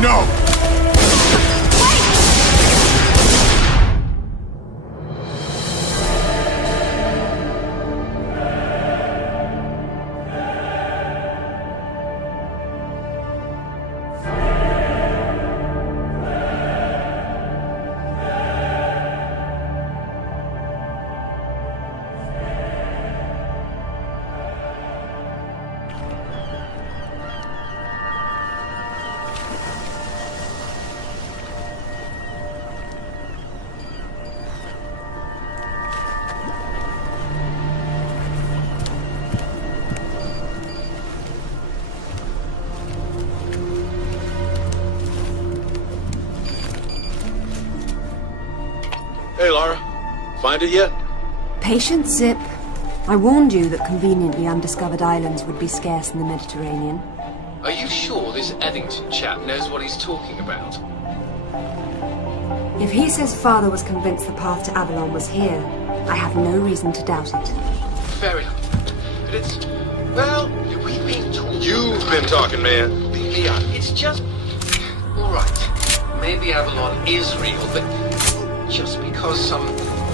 no! Hey, Lara. Find it yet? Patience, Zip. I warned you that conveniently undiscovered islands would be scarce in the Mediterranean. Are you sure this Eddington chap knows what he's talking about? If he says father was convinced the path to Avalon was here, I have no reason to doubt it. Fair enough. But it's... well, we've been talking... You've been talking, man. Yeah, it's just... alright. Maybe Avalon is real, but... just because some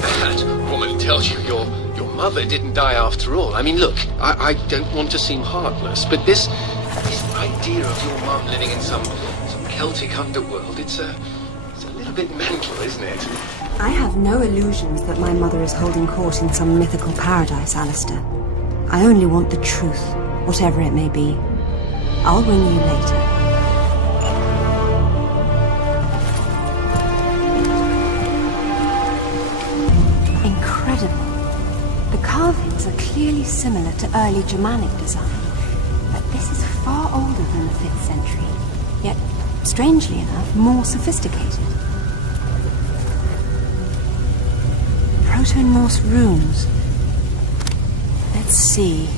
bad woman tells you your mother didn't die after all. I mean, look, I don't want to seem heartless, but this idea of your mum living in some Celtic underworld, it's a little bit mental, isn't it? I have no illusions that my mother is holding court in some mythical paradise, Alistair. I only want the truth, whatever it may be. I'll ring you later. The carvings are clearly similar to early Germanic design, but this is far older than the 5th century, yet, strangely enough, more sophisticated. Proto-Norse runes. Let's see.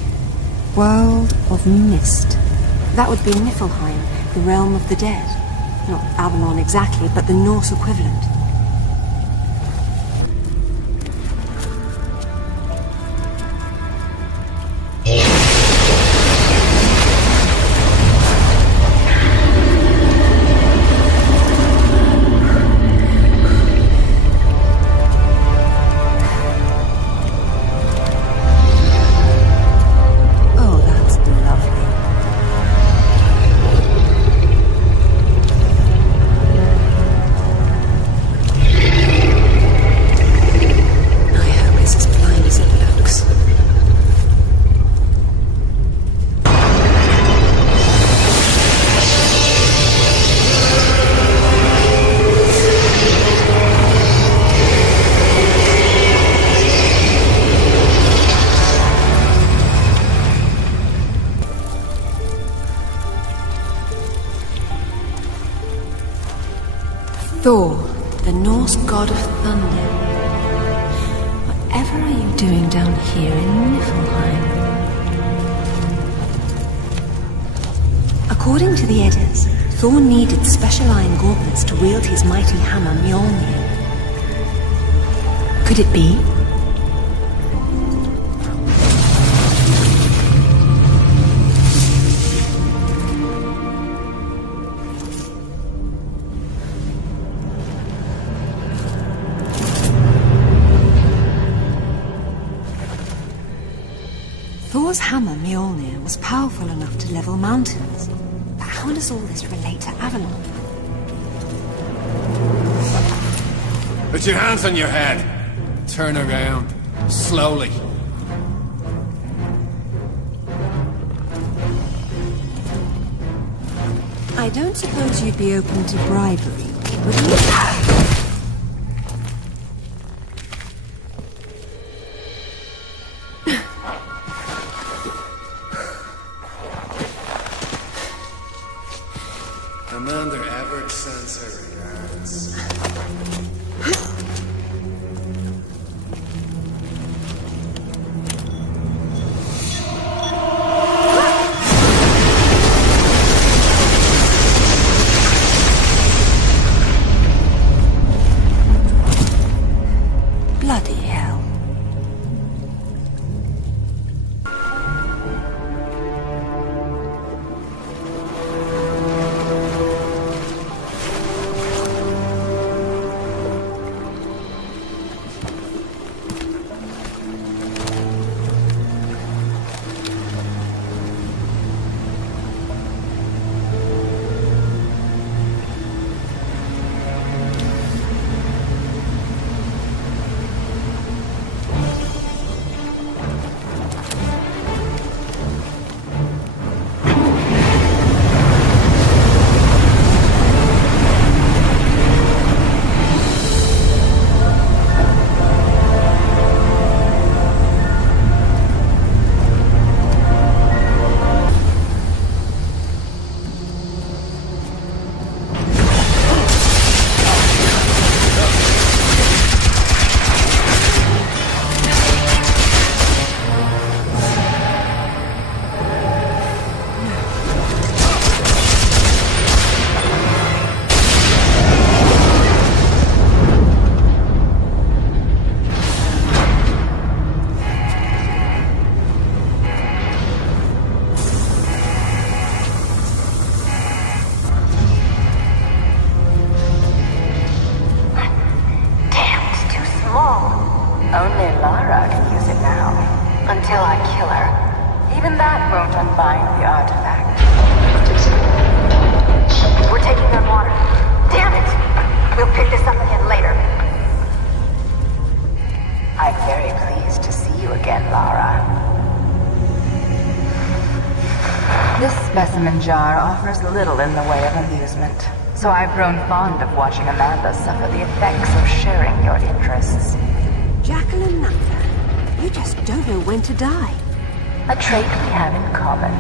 World of Mist. That would be Niflheim, the realm of the dead. Not Avalon exactly, but the Norse equivalent. Thor, the Norse god of thunder. Whatever are you doing down here in Niflheim? According to the Eddas, Thor needed special iron gauntlets to wield his mighty hammer Mjolnir. Could it be? Thor's hammer, Mjolnir, was powerful enough to level mountains. But how does all this relate to Avalon? Put your hands on your head. Turn around. Slowly. I don't suppose you'd be open to bribery, would you? Commander Everett sends her regards. Bloody hell. specimen jar offers little in the way of amusement, so I've grown fond of watching Amanda suffer the effects of sharing your interests. Jacqueline Nathan, you just don't know when to die. A trait we have in common.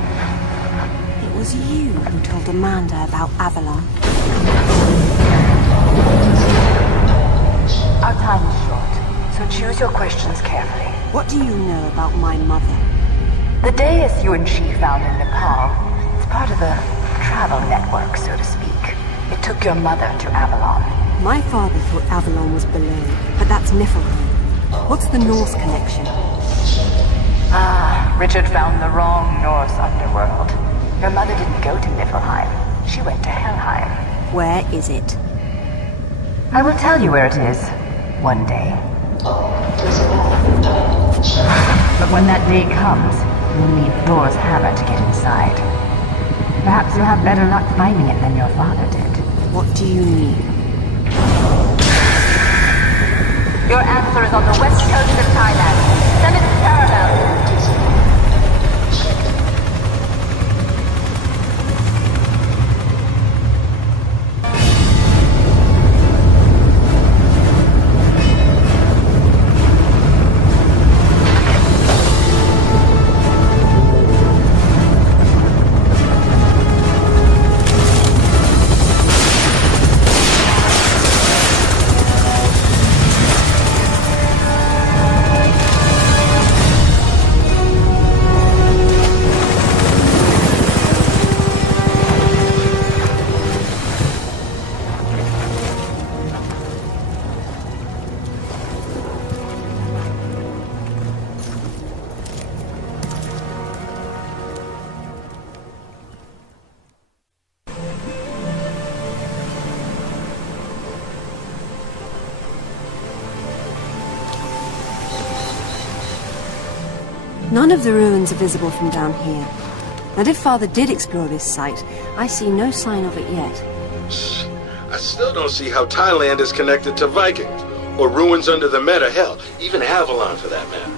It was you who told Amanda about Avalon. Our time is short, so choose your questions carefully. What do you know about my mother? The dais you and she found in Nepal is part of a travel network, so to speak. It took your mother to Avalon. My father thought Avalon was below, but that's Niflheim. What's the Norse connection? Ah, Richard found the wrong Norse underworld. Your mother didn't go to Niflheim. She went to Helheim. Where is it? I will tell you where it is, one day. But when that day comes, you'll need Thor's hammer to get inside. Perhaps you'll have better luck finding it than your father did. What do you mean? Your answer is on the west coast of Thailand. Send it to Paramount. None of the ruins are visible from down here. And if Father did explore this site, I see no sign of it yet. I still don't see how Thailand is connected to Vikings, or ruins under the Meta, hell, even Avalon for that matter.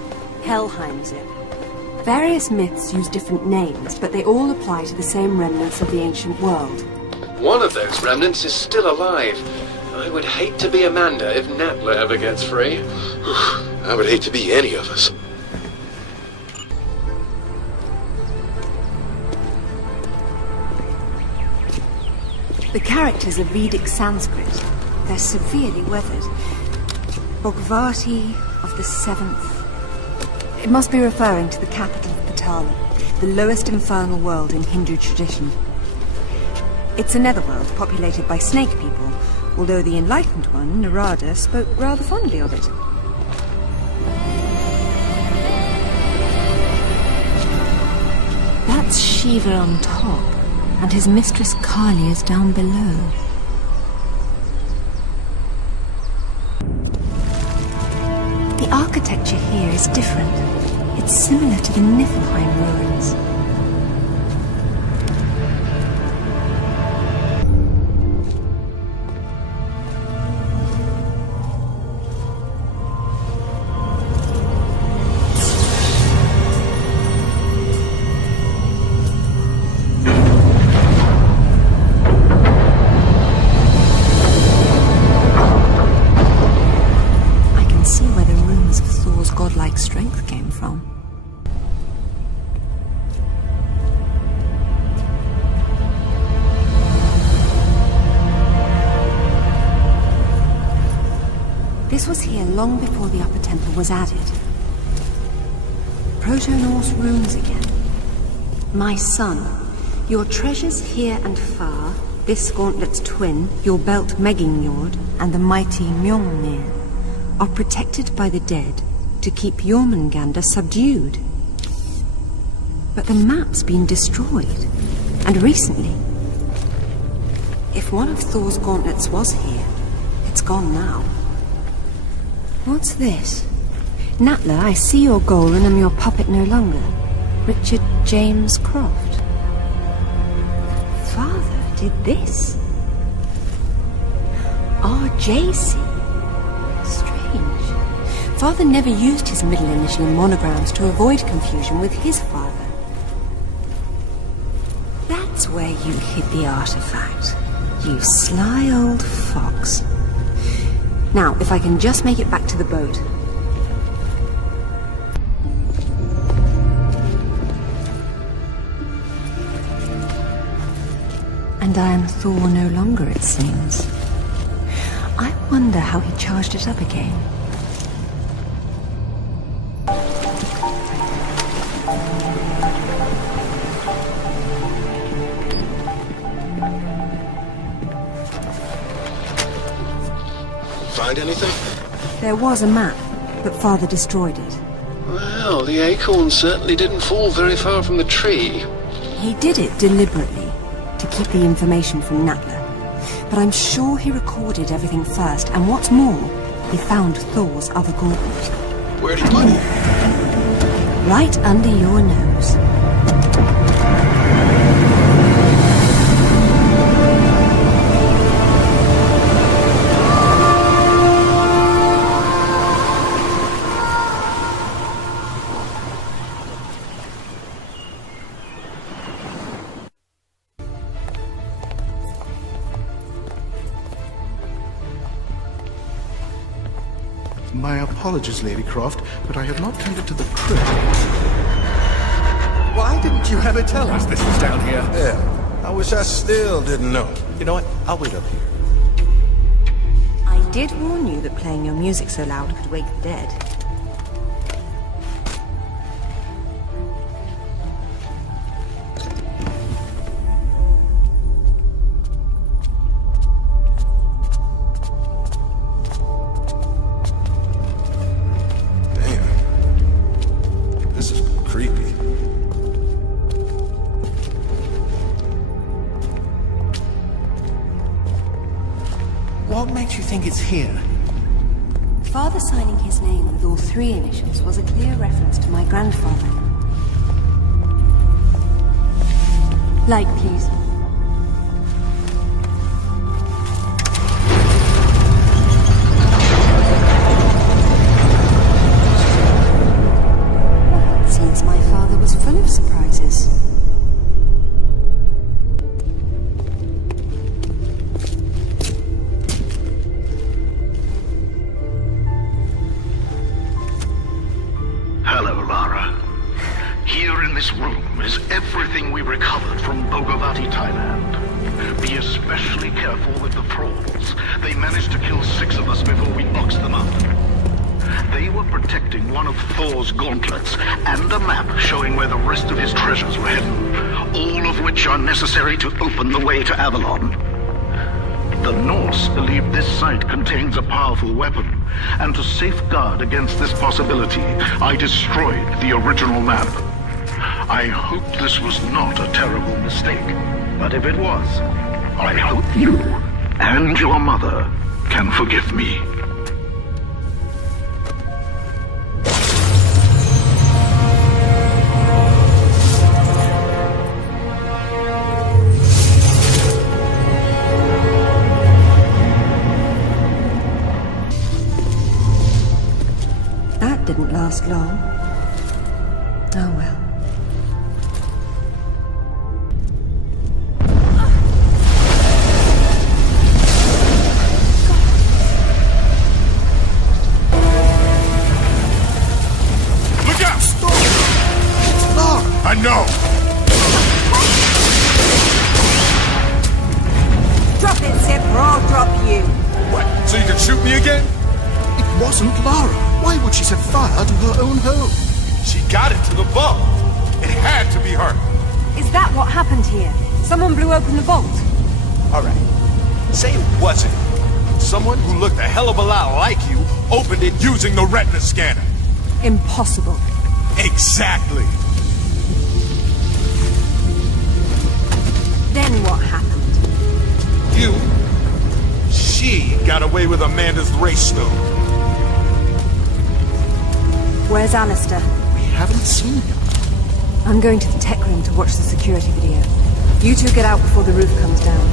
Helheim's it. Various myths use different names, but they all apply to the same remnants of the ancient world. One of those remnants is still alive. I would hate to be Amanda if Natla ever gets free. I would hate to be any of us. The characters are Vedic Sanskrit. They're severely weathered. Bhagavati of the 7th. It must be referring to the capital of Patala, the lowest infernal world in Hindu tradition. It's a netherworld populated by snake people, although the enlightened one, Narada, spoke rather fondly of it. That's Shiva on top, and his mistress Kali is down below. The architecture here is different. It's similar to the Niflheim ruins. Strength came from. This was here long before the Upper Temple was added. Proto-Norse runes again. My son, your treasures here and far, this gauntlet's twin, your belt Megingjord, and the mighty Mjolnir, are protected by the dead to keep Jormungandr subdued. But the map's been destroyed, and recently. If one of Thor's gauntlets was here, it's gone now. What's this? Natla, I see your goal and am your puppet no longer. Richard James Croft. Father did this? RJC. Father never used his middle initial in monograms to avoid confusion with his father. where you hid the artifact. You sly old fox. Now, if I can just make it back to the boat. And I am Thor no longer, it seems. I wonder how he charged it up again. Find anything? There was a map, but Father destroyed it. Well, the acorn certainly didn't fall very far from the tree. He did it deliberately, to keep the information from Natla. But I'm sure he recorded everything first, and what's more, he found Thor's other gauntlet. Where'd he put it? Right under your nose. My apologies, Lady Croft, but I have not tended to the crypt. Why didn't you ever tell us this was down here? Yeah, I wish I still didn't know. You know what? I'll wait up here. I did warn you that playing your music so loud could wake the dead. What makes you think it's here? Father signing his name with all three initials was a clear reference to my grandfather. Light, please. Well, it seems my father was full of surprises. Hello, Lara. Here in this room is everything we recovered from Bogavati, Thailand. Be especially careful with the thralls. They managed to kill 6 of us before we boxed them up. They were protecting one of Thor's gauntlets and a map showing where the rest of his treasures were hidden, all of which are necessary to open the way to Avalon. The Norse believe this site contains a powerful weapon, and to safeguard against this possibility, I destroyed the original map. I hope this was not a terrible mistake, but if it was, I hope you and your mother can forgive me. Didn't last long. Oh well. Look out! Stop! It's Lara! I know! Drop it, Zip, or I'll drop you. What? So you can shoot me again? It wasn't Lara. Why would she set fire to her own home? She got it to the vault. It had to be her. Is that what happened here? Someone blew open the vault? All right. Say it wasn't. Someone who looked a hell of a lot like you opened it using the retina scanner. Impossible. Exactly. Then what happened? She got away with Amanda's race stone. Where's Alistair? We haven't seen him. I'm going to the tech room to watch the security video. You two get out before the roof comes down.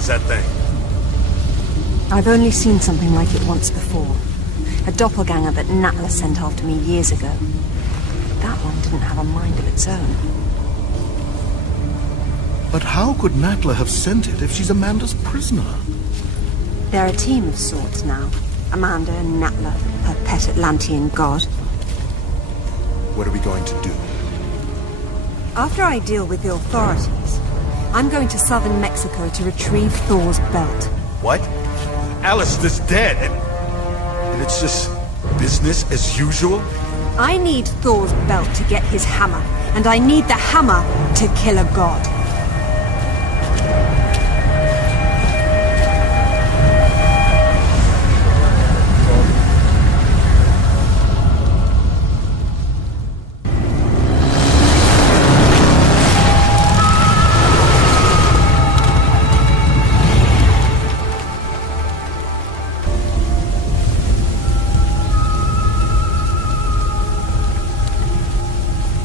was that thing? I've only seen something like it once before. A doppelganger that Natla sent after me years ago. That one didn't have a mind of its own. But how could Natla have sent it if she's Amanda's prisoner? They're a team of sorts now. Amanda and Natla, her pet Atlantean god. What are we going to do? After I deal with the authorities, I'm going to southern Mexico to retrieve Thor's belt. What? Alistair's dead, and it's just business as usual? I need Thor's belt to get his hammer, and I need the hammer to kill a god.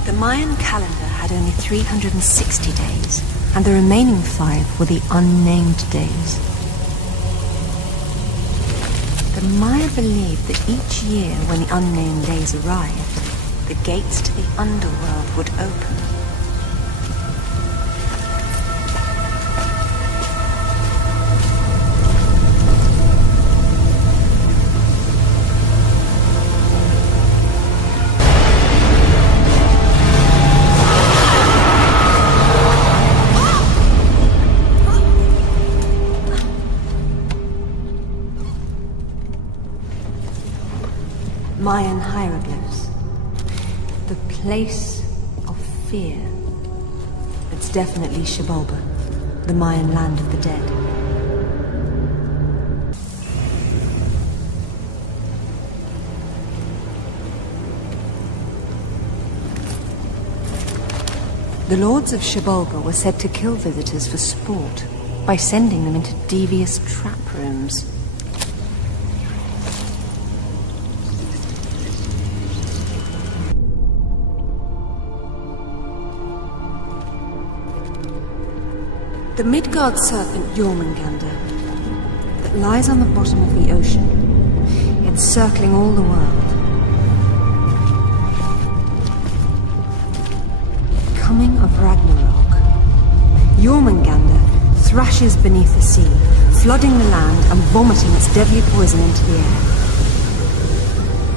The Mayan calendar had only 360 days, and the remaining 5 were the unnamed days. The Maya believed that each year when the unnamed days arrived, the gates to the Underworld would open. Mayan hieroglyphs. The place of fear. It's definitely Xibalba, the Mayan land of the dead. The lords of Xibalba were said to kill visitors for sport by sending them into devious trap rooms. The Midgard serpent Jormungandr that lies on the bottom of the ocean, encircling all the world. Coming of Ragnarok, Jormungandr thrashes beneath the sea, flooding the land and vomiting its deadly poison into the air.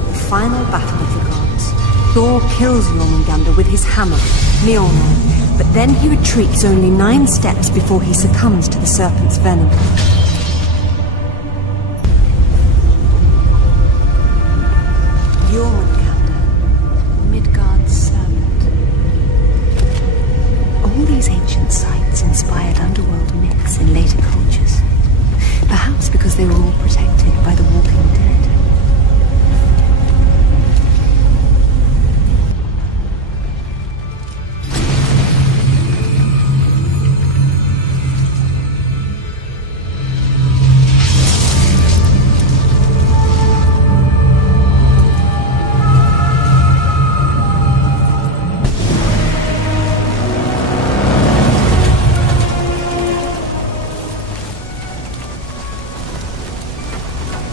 The final battle of the gods. Thor kills Jormungandr with his hammer, Mjolnir, but then he retreats only 9 steps before he succumbs to the serpent's venom. Jormungandr, Midgard's serpent. All these ancient sites inspired underworld myths in later cultures. Perhaps because they were all protected by the Walking Dead.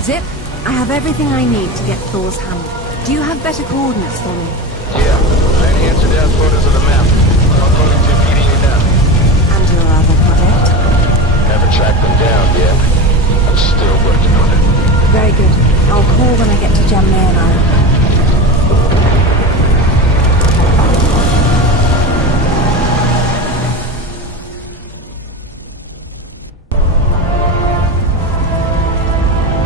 Zip, I have everything I need to get Thor's hammer. Do you have better coordinates for me? Yeah, I answered down photos of the map. I'm going to feeding you now. And your other project? Haven't tracked them down yet. I'm still working on it. Very good. I'll call when I get to Jamnayan Island.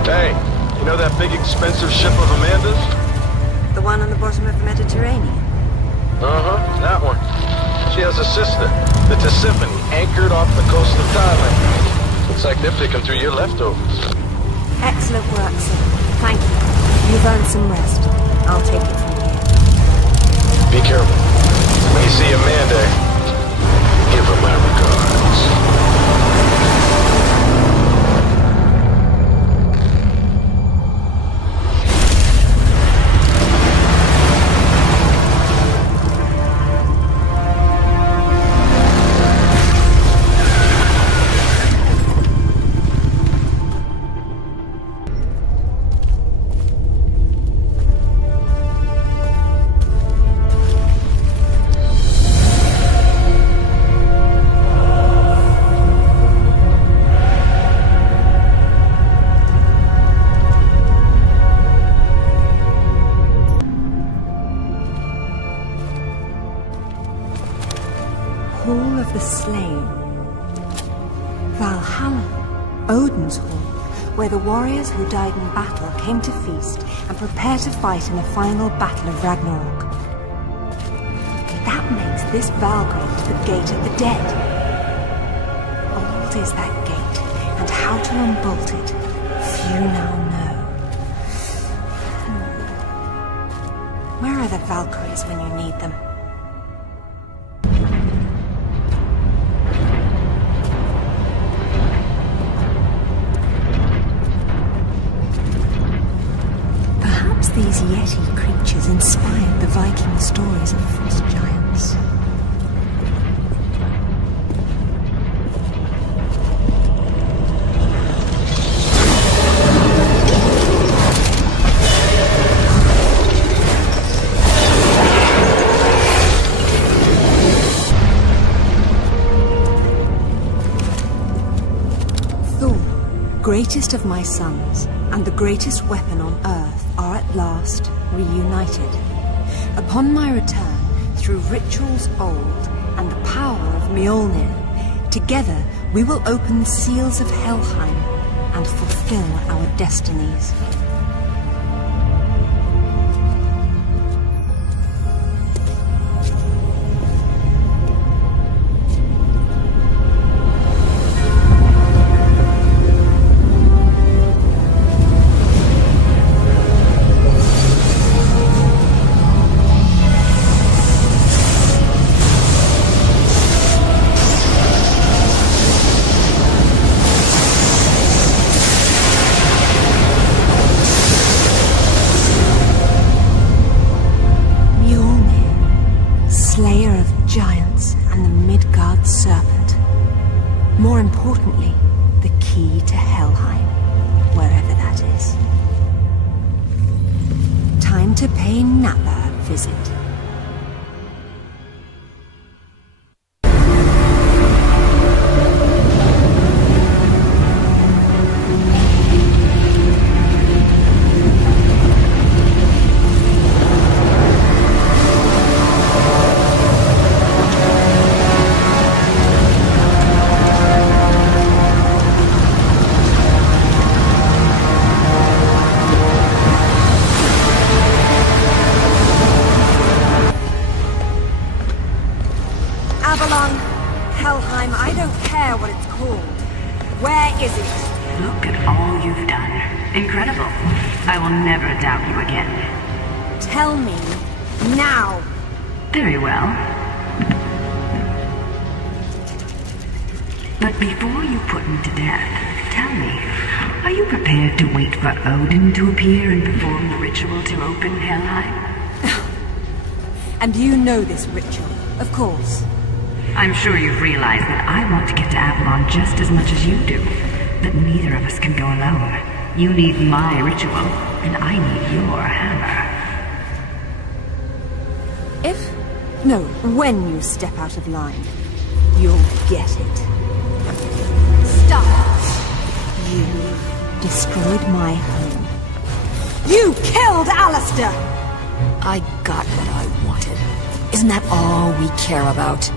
Hey, you know that big expensive ship of Amanda's? The one on the bottom of the Mediterranean? Uh-huh, that one. She has a sister, the Tisiphone, anchored off the coast of Thailand. Looks like they're picking through your leftovers. Excellent work, sir. Thank you. You've earned some rest. I'll take it from here. Be careful. When you see Amanda, give her my regards. where the warriors who died in battle came to feast and prepare to fight in the final battle of Ragnarok. That makes this Valgrave the Gate of the Dead. Old is that gate, and how to unbolt it, few now know. Where are the Valkyries when you need them? Perhaps these Yeti creatures inspired the Viking stories of frost giants. Greatest of my sons, and the greatest weapon on earth, are at last reunited. Upon my return, through rituals old and the power of Mjolnir, together we will open the seals of Helheim and fulfill our destinies. Giants and the Midgard serpent. More importantly, the key to Helheim, wherever that is. Time to pay Napa a visit. Helheim, I don't care what it's called. Where is it? Look at all you've done. Incredible. I will never doubt you again. Tell me, now. Very well. But before you put me to death, tell me, are you prepared to wait for Odin to appear and perform the ritual to open Helheim? And you know this ritual, of course. I'm sure you've realized that I want to get to Avalon just as much as you do. That neither of us can go alone. You need my ritual, and I need your hammer. When you step out of line, you'll get it. Stop! You destroyed my home. You killed Alistair! I got what I wanted. Isn't that all we care about?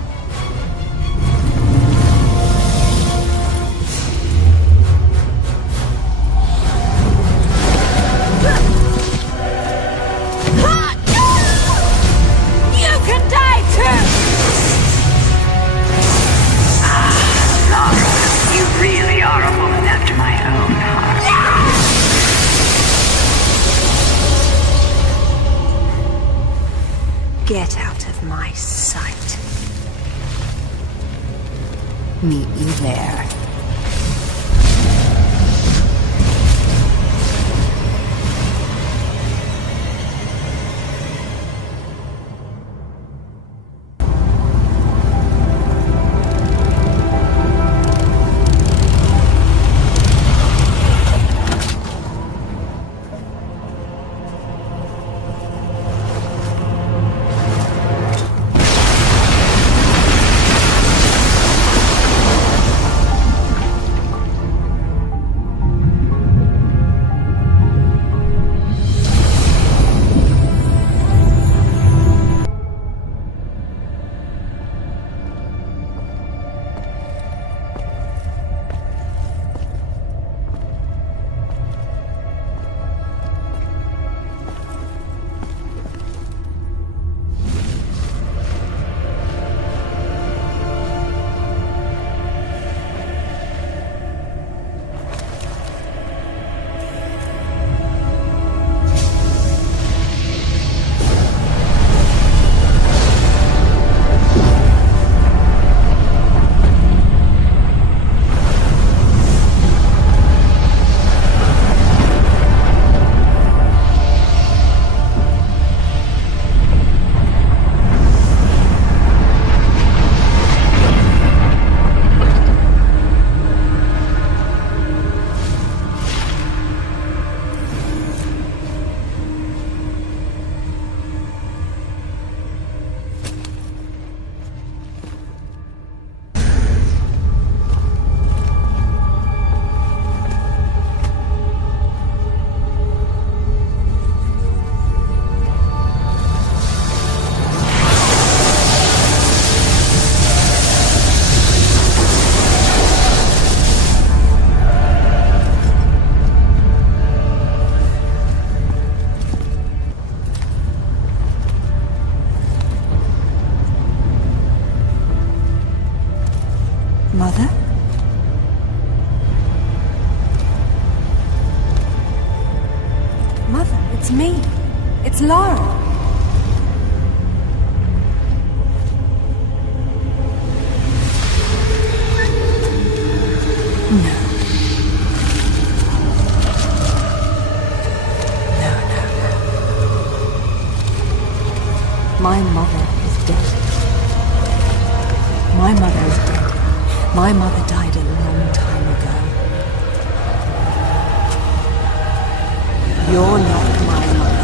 Get out of my sight. Meet you there. me. It's Lara. No. My mother is dead. My mother is dead. My mother died a long time ago. You're not my mother.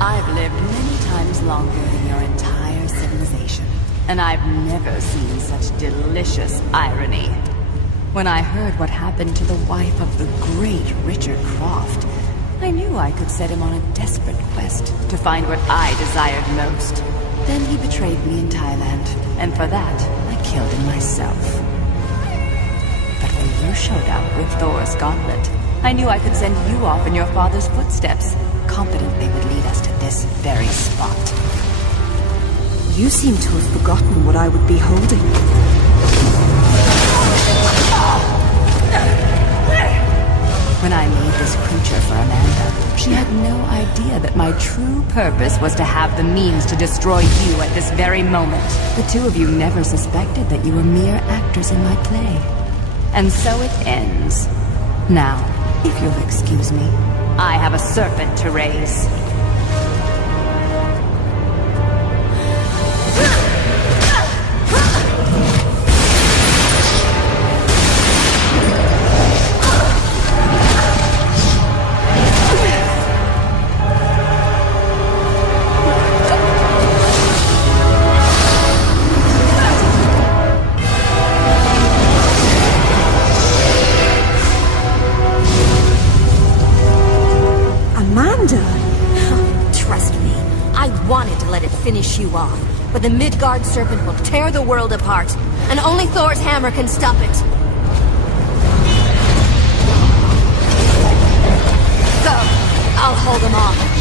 I've lived many times longer than your entire civilization, and I've never seen such delicious irony. When I heard what happened to the wife of the great Richard Croft, I knew I could set him on a desperate quest to find what I desired most. Then he betrayed me in Thailand, and for that, I killed him myself. But when you showed up with Thor's gauntlet, I knew I could send you off in your father's footsteps, confident they would lead us to this very spot. You seem to have forgotten what I would be holding. When I made this creature for Amanda, she had no idea that my true purpose was to have the means to destroy you at this very moment. The two of you never suspected that you were mere actors in my play. And so it ends. Now, if you'll excuse me, I have a serpent to raise. Finish you off, but the Midgard serpent will tear the world apart, and only Thor's hammer can stop it. Go! I'll hold him off.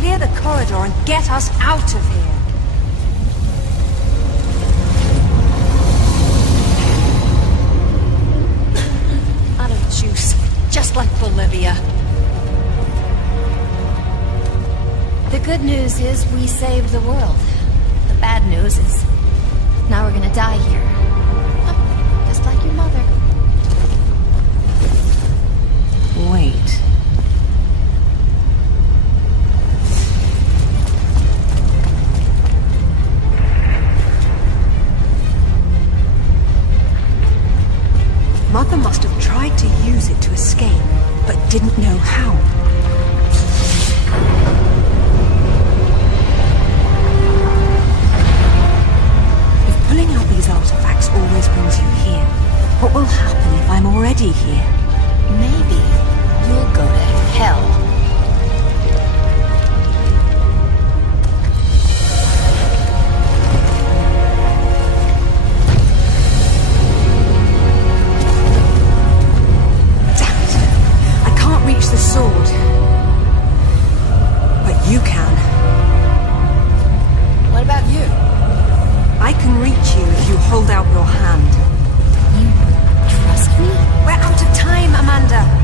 clear the corridor and get us out of here. Out of juice, just like Bolivia. The good news is we saved the world. The bad news is now we're gonna die here. Oh, just like your mother. Wait. Mother must have tried to use it to escape, but didn't know how. If pulling out these artifacts always brings you here, what will happen if I'm already here? Maybe you'll go to hell. The sword. But you can. What about you? I can reach you if you hold out your hand. You trust me? We're out of time, Amanda.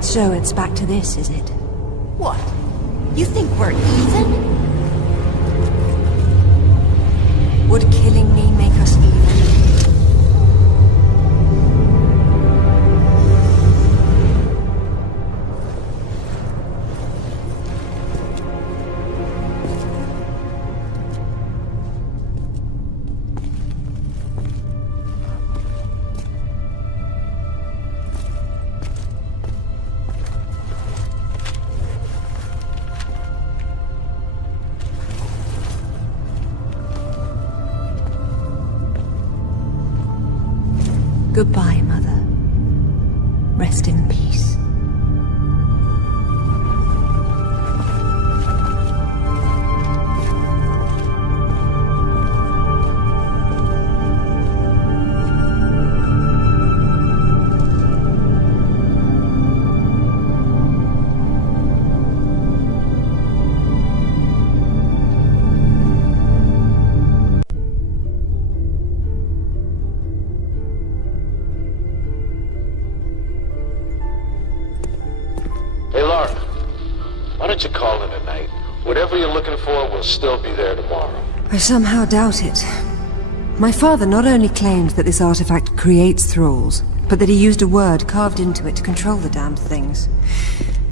So it's back to this, is it? What? You think we're even? Would killing me make us even? Goodbye, Mother. Rest in peace. Why don't you call it a night? Whatever you're looking for will still be there tomorrow. I somehow doubt it. My father not only claims that this artifact creates thralls, but that he used a word carved into it to control the damned things.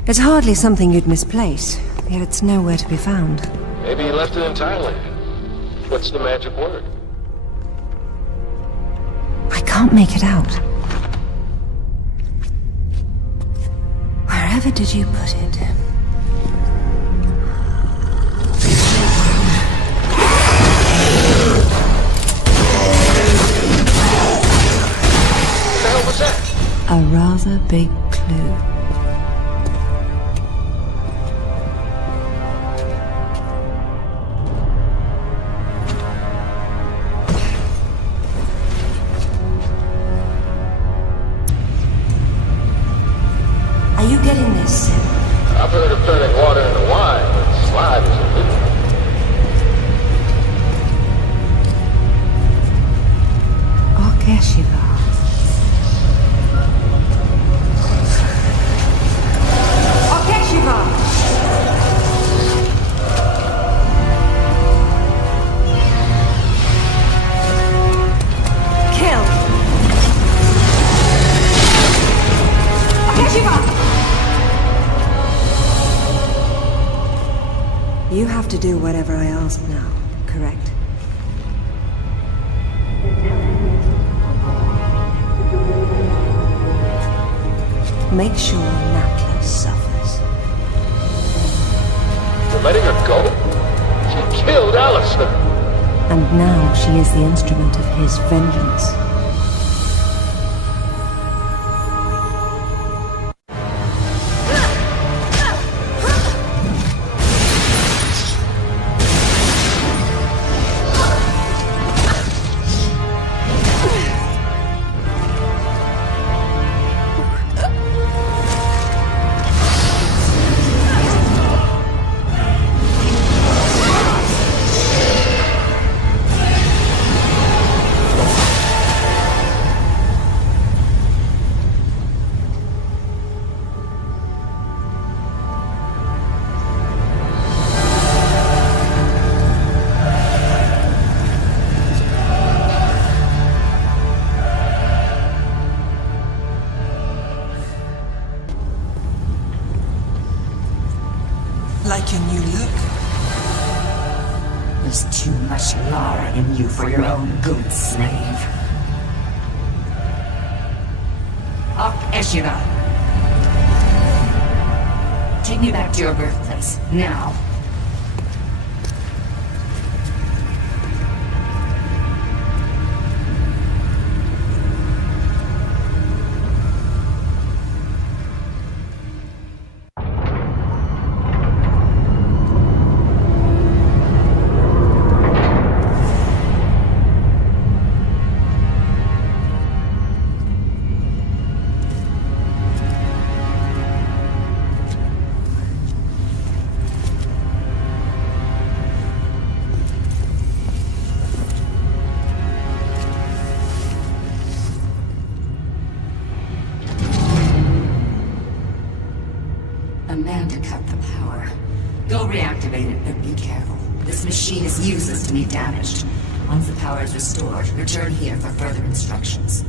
It's hardly something you'd misplace, yet it's nowhere to be found. Maybe he left it in Thailand. What's the magic word? I can't make it out. Wherever did you put it? A rather big clue. Are you getting this, Sim? I've heard of turning water into wine, but slide is a good one. do whatever I ask now, correct? Make sure Natla suffers. You're letting her go? She killed Alistair! And now she is the instrument of his vengeance. Like your new look. There's too much Lara in you for your own good, slave. Up, Eshiva. Take me back to your birthplace, now. Amanda cut the power. Go reactivate it, but be careful. This machine is useless to be damaged. Once the power is restored, return here for further instructions.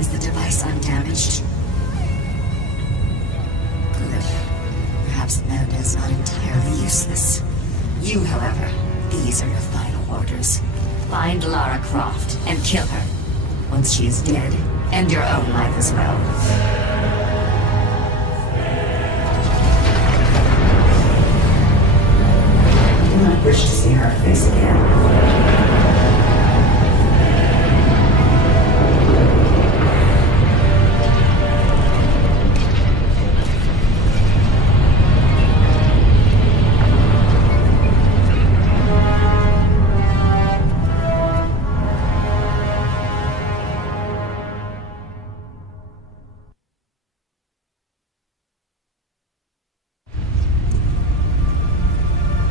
Is the device undamaged? Good. Perhaps Amanda is not entirely useless. You, however, these are your final orders. Find Lara Croft and kill her. Once she is dead, end your own life as well. I do not wish to see her face again.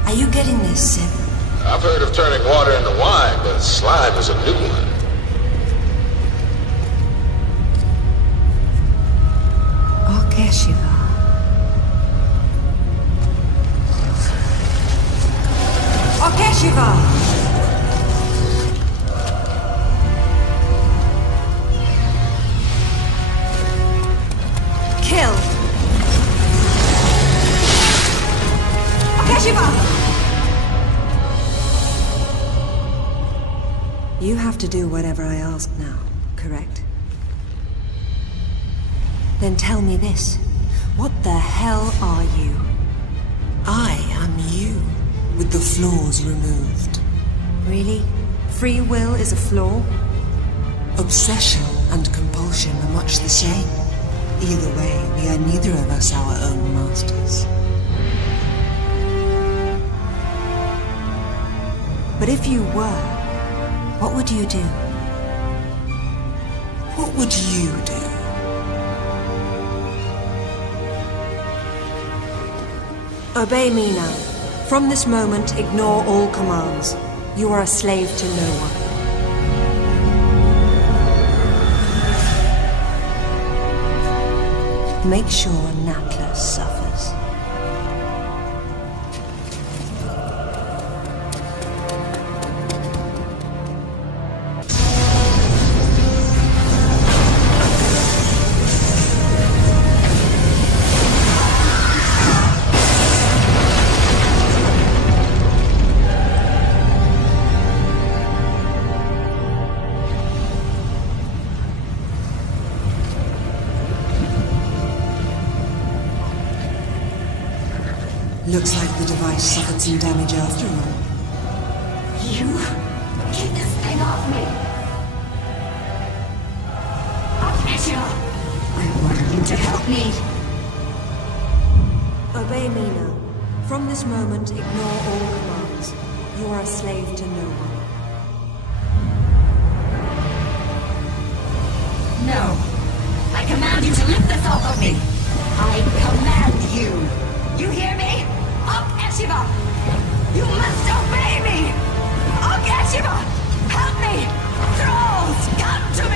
Are you getting this, Sim? I've heard of turning water into wine, but slime is a new one. Shiva. Okay, Shiva. Kill. Okay, Shiva. You have to do whatever I ask now, correct? Then tell me this. What the hell are you? I am you, with the flaws removed. Really? Free will is a flaw? Obsession and compulsion are much the same. Either way, we are neither of us our own masters. But if you were, what would you do? What would you do? Obey me now. From this moment, ignore all commands. You are a slave to no one. Make sure Natla suffers. Looks like the device suffered some damage after all. You get this thing off me! I'll get you! I want you to help me! Obey me now. From this moment, ignore all commands. You are a slave to no one. No! I command you to lift this off of me! I command you! You hear me? Up, Eshiva! You must obey me! Up, Eshiva! Help me! Trolls, come to